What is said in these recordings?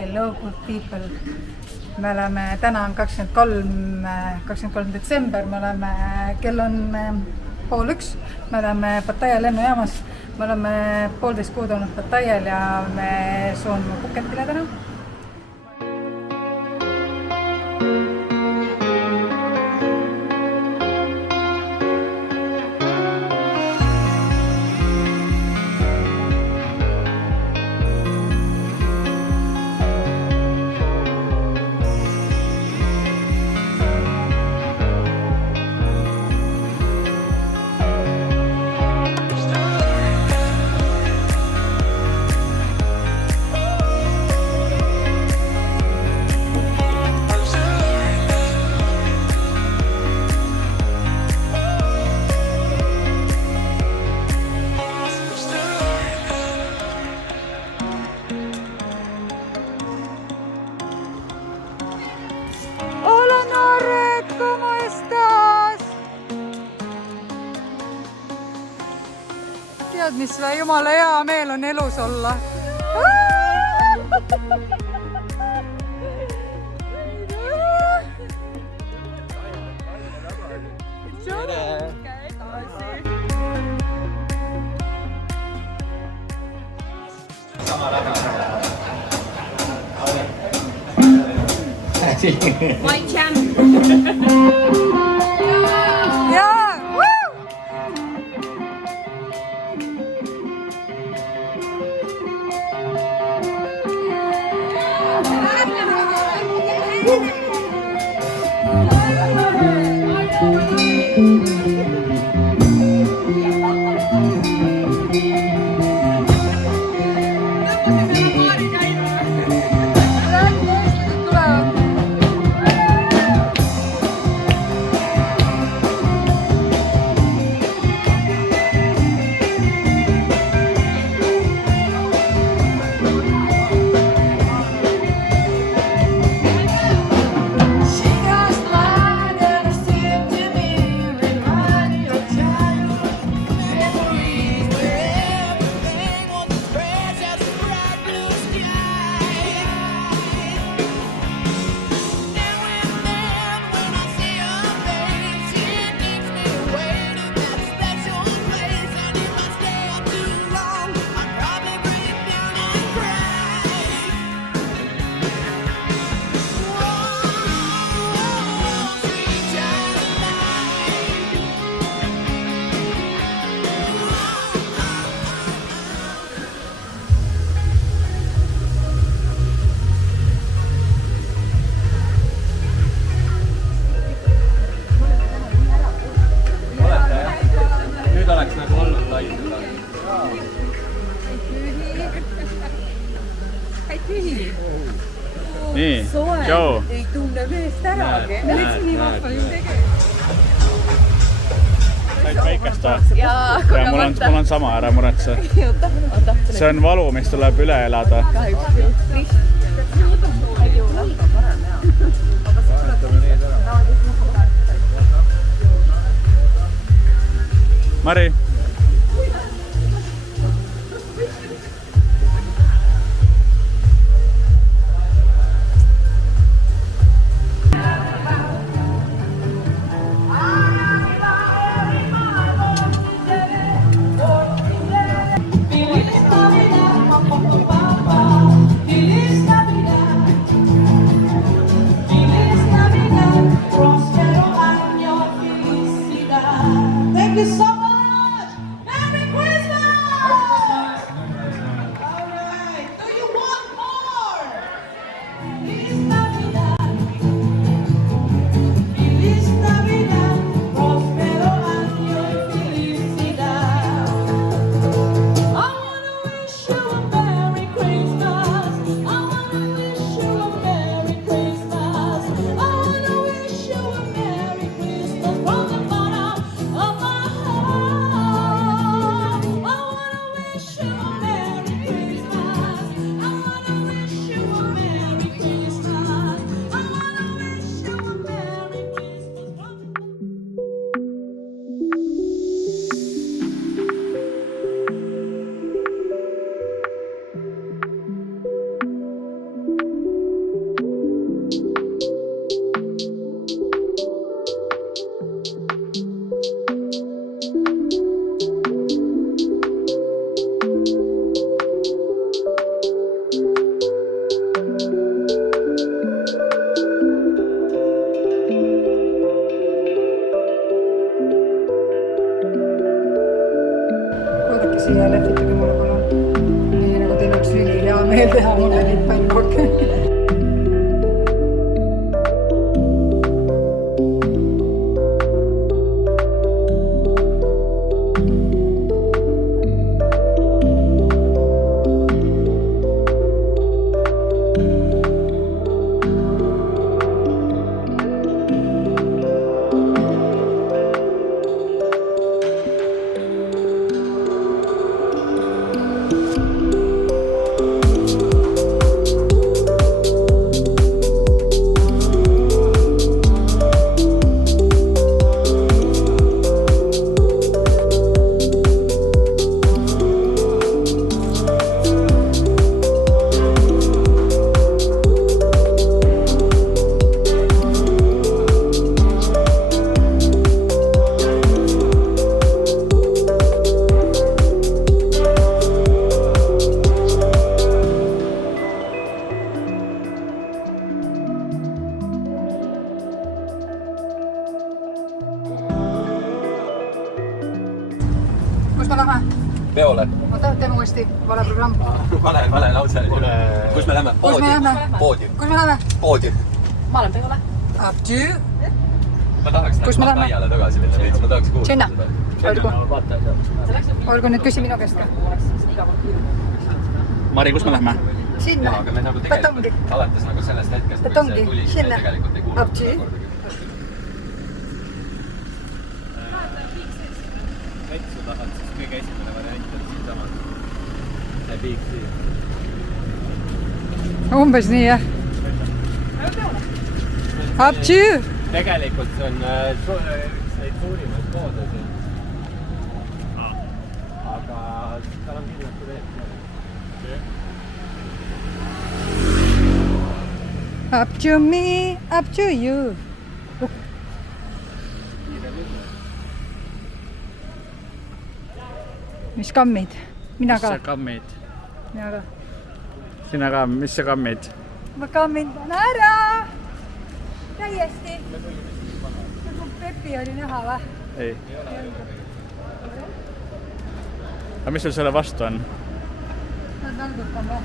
Hello good people. Me oleme, täna on 23. detsember, kell on 12:30. Me oleme Pattaya lennujaamas. Me oleme 1,5 kuud olnud Pattayal ja me soonime Phuketile täna. Tead, mis või? Jumala hea meel on elus olla. White champ. Nii, Joe. Ei tunne meest äragi. Miks nii vahva ju tegelikult? Said päikest või? Ja mul on sama, ära muretse. See on valu, mis tuleb üle elada. Mari. Kus me lähme? Peole. Oota, teeme uuesti vale programm. Vale lause. Kus me lähme? Kus me lähme? Poodi. Kus me lähme? Poodi. Ma olen Peole. Abtü. Ma tahaks Kus me lähme? Aiale tagasi minna, ma tahaks kuulda. Sinna. Olgu nüüd küsi minu käest ka. Mari, kus me lähme? Sinna. Aga me nagu Betongi. tegelikult alates nagu sellest hetkest, Betongi. tuli, Sinna. tegelikult ei kuulnud. Abtü. Vetsu tahad, siis kõige esimene variant on siinsamas. See piik siin. Umbes nii, jah. Abtü. Tegelikult see on üks neid suurimaid poode siin. Aga tal on kindlasti veel. Up to me, up to you. Mis kammid? Mina ka. Mis sa kammid? Mina ka. Sina ka, mis sa kammid? Ma kammindan ära. Täiesti. Nagu Pepi oli näha või? Ei. Aga mis sul selle vastu on? Nad välgutan või?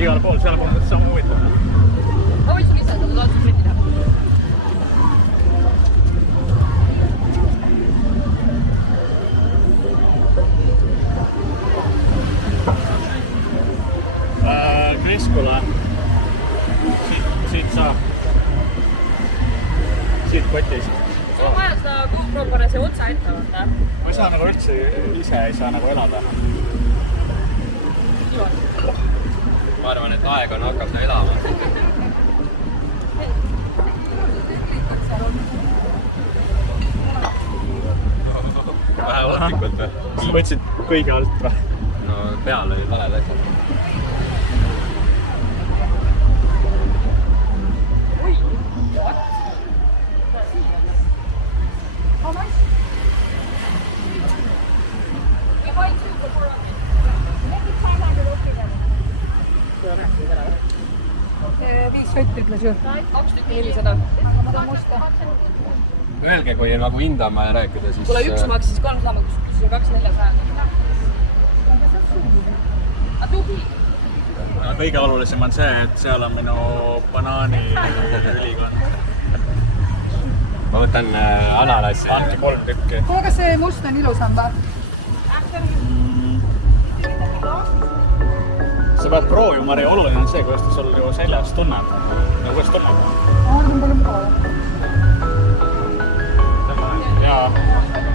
igal pool, seal pole sama huvitav. ma võin sul ise seda tahtsin printida. Kriskule. Siit saab. Siit kotist. sul on vaja seda GoPro panna see otsa ette, vaata. Ma ei saa nagu üldse ise ei saa nagu elada. ma arvan, et aeg on hakkas elama. Vähe ohtlikult või? Sa võtsid kõige alt või? No peal oli valed asjad. Viis sotti ütles ju. 2 tükki 400. Öelge, kui nagu hindama rääkida, siis... Kuule, üks maksis 300, siis on 2 400. A tugi? No, kõige olulisem on see, et seal on minu banaani ülikond. Ma võtan analassi. Anti 3 tükki. Kuule, kas see must on ilusam või? Sa pead proovima, Mari, oluline on see, kuidas ta sul ju seljas tunneb. No kuidas tunneb? Ma arvan, palju mugavam. Jaa.